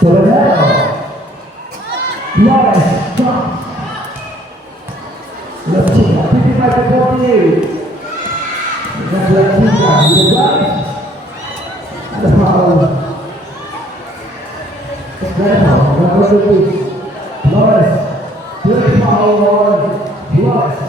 Tornado. Flores, jump. Latina, 55 to 48. That's Latina, with the right. And the foul. Tornado, number 2. Flores. Good foul on Flores.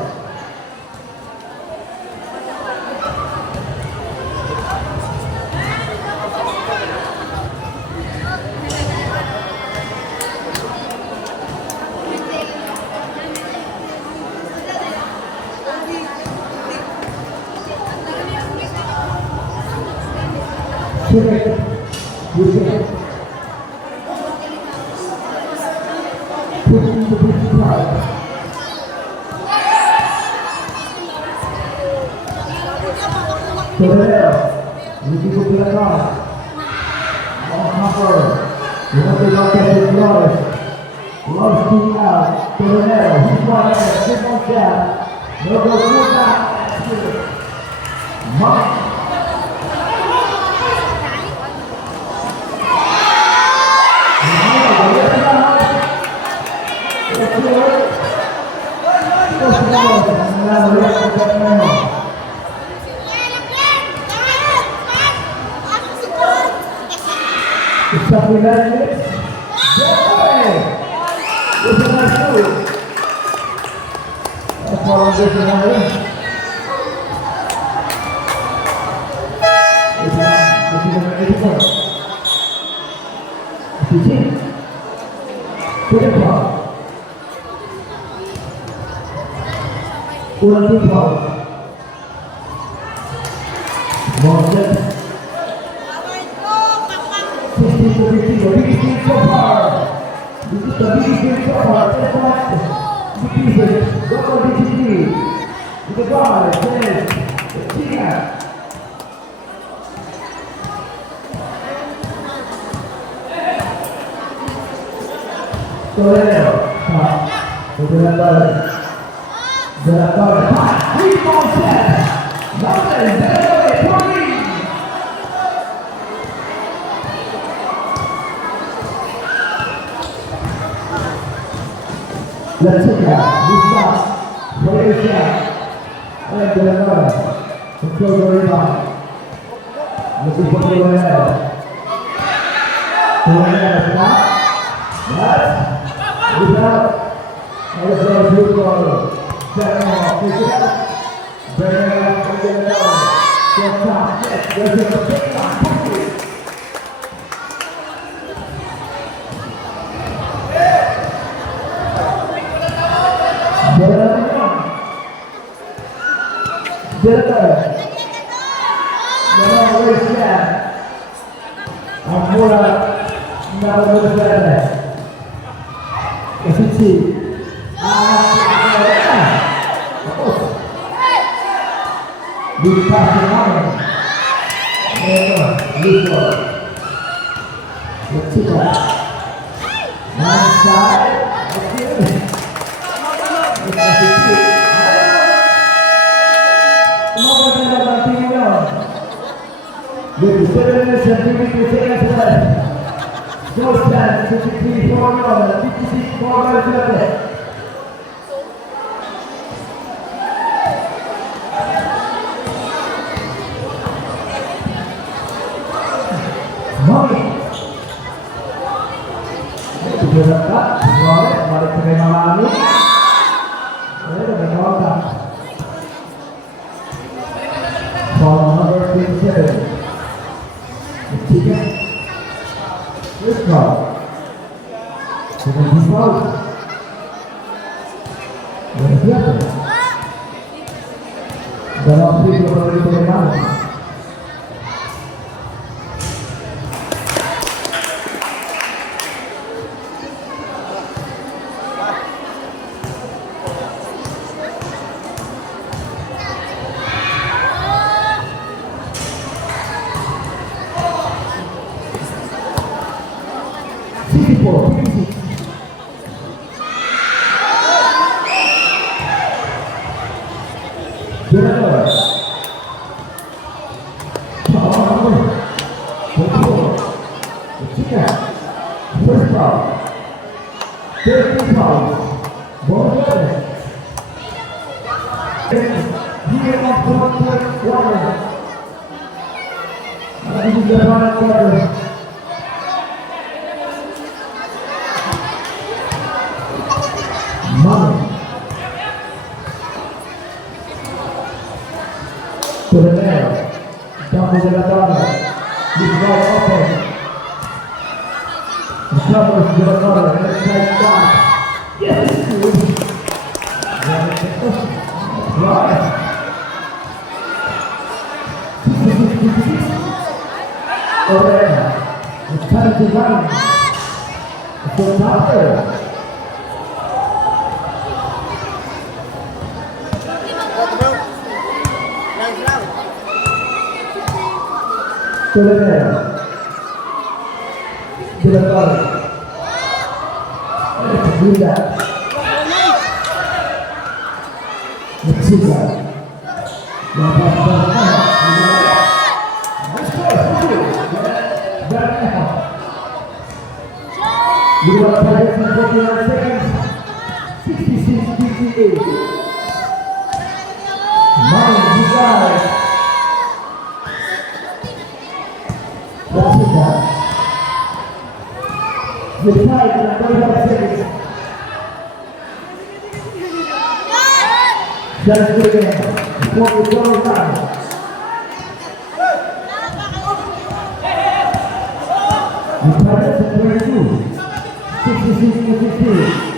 here on fourth quarter. This is the final quarter. Money. To the middle. Down to the corner. This ball open. The cover to the corner. Inside shot. Yes! Right. Orena. The time to run. For Topper. To the middle. To the corner. Let's do that. Let's see that. You are targeting 49 seconds. 66-58. Mine, you guys. Let's see that. You're tied in 45 seconds. Just do it again. Before we go down. You targeting 22. 66-52.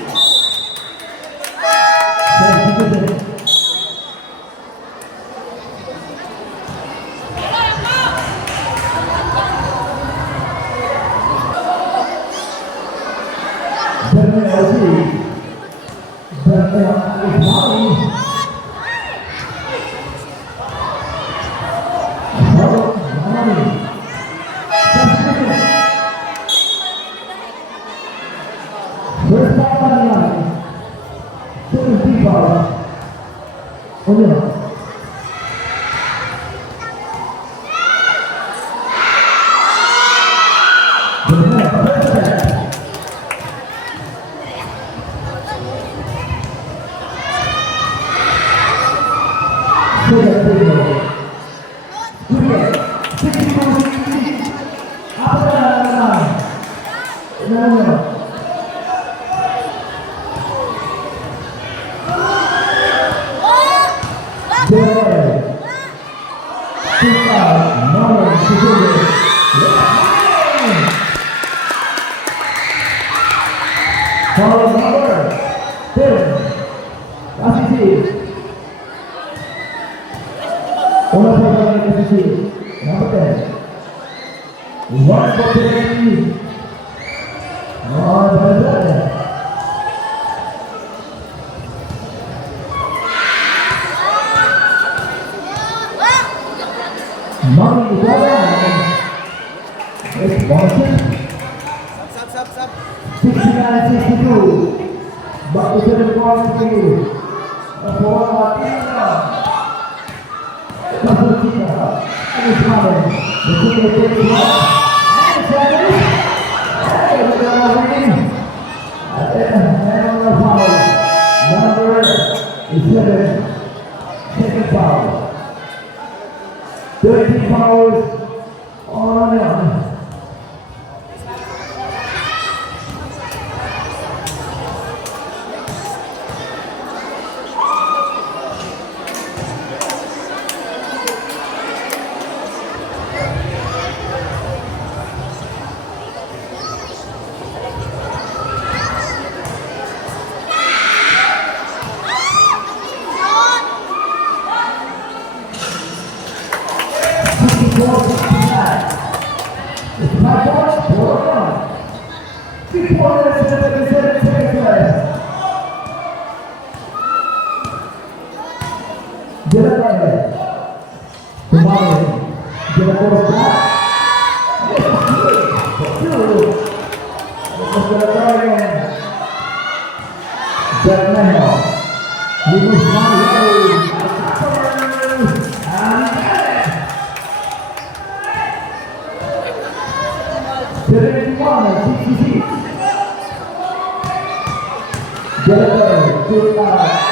Jennifer, good, 5.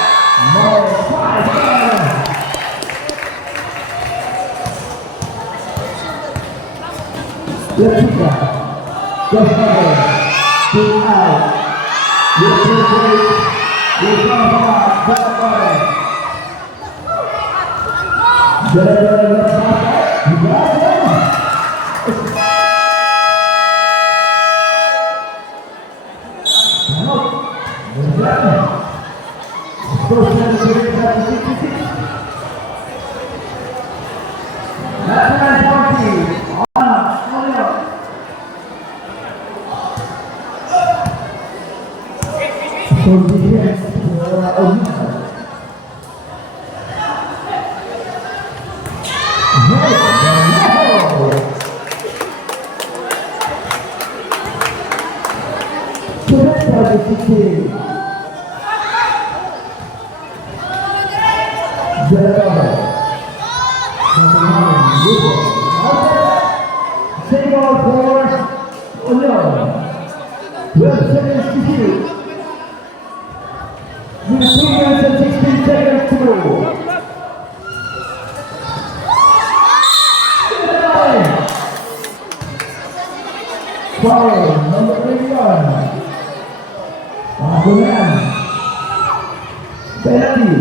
Latika. Just cover. Two out. Your first break. Your first out. Just cover. Jalan-jalan left basket. You got it. First time to get back to 66. That's a nice party. So defense Omisa. So that's why the 16. Single for O'Neill. 12 seconds to shoot. With 3 minutes and 16 seconds to go. Foul, number 31. Agunan. Penalty.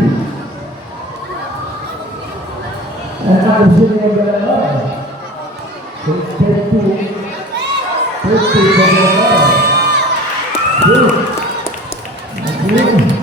And I'm sitting in the line. So it's 32. 50 from the line. Good. Good.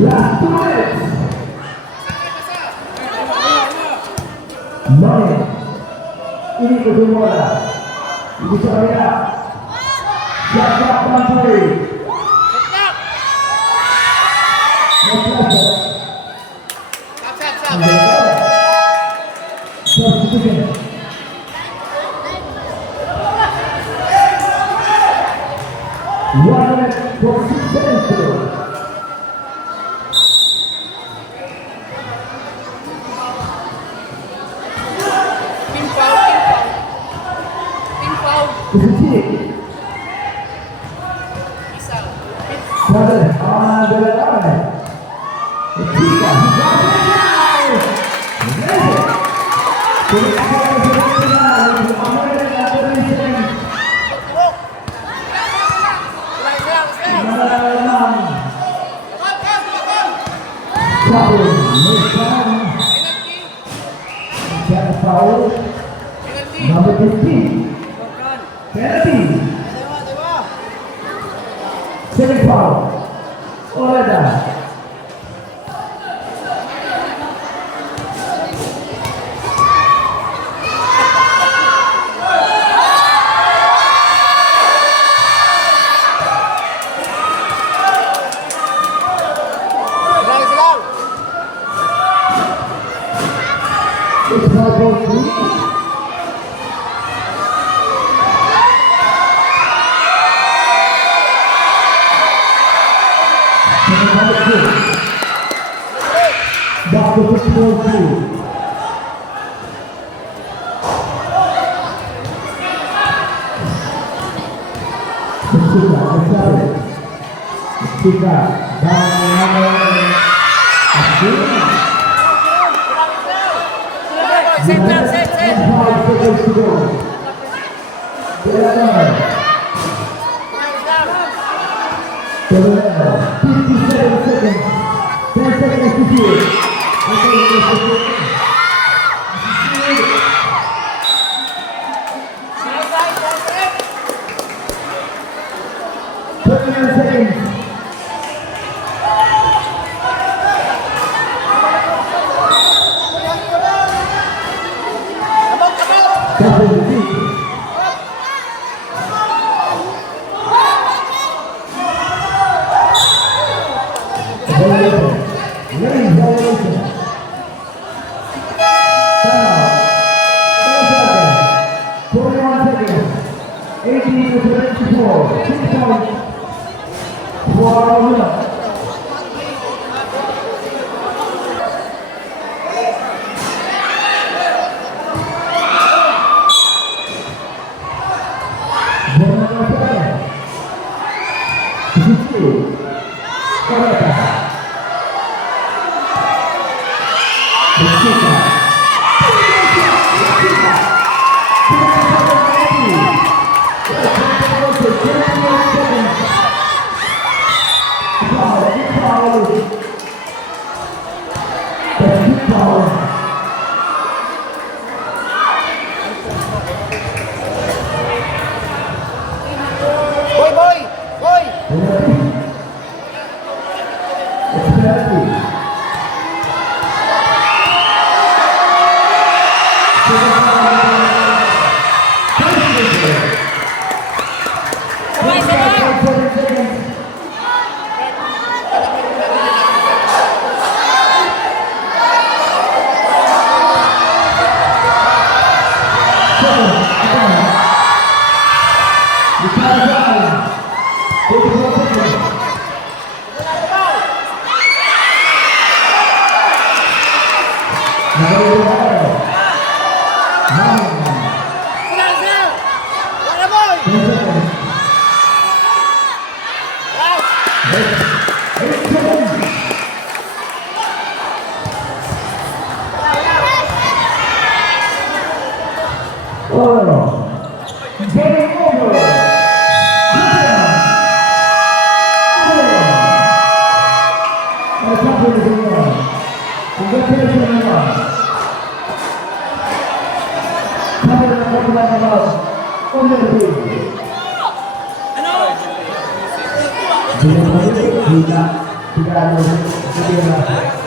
Last 2 minutes. Nine. Ini kedua. Ibu saya. Siap bantu. Number 15. Penalty. Second foul. Oleda. It's foul ball 3. 4-2. Kita tidak ada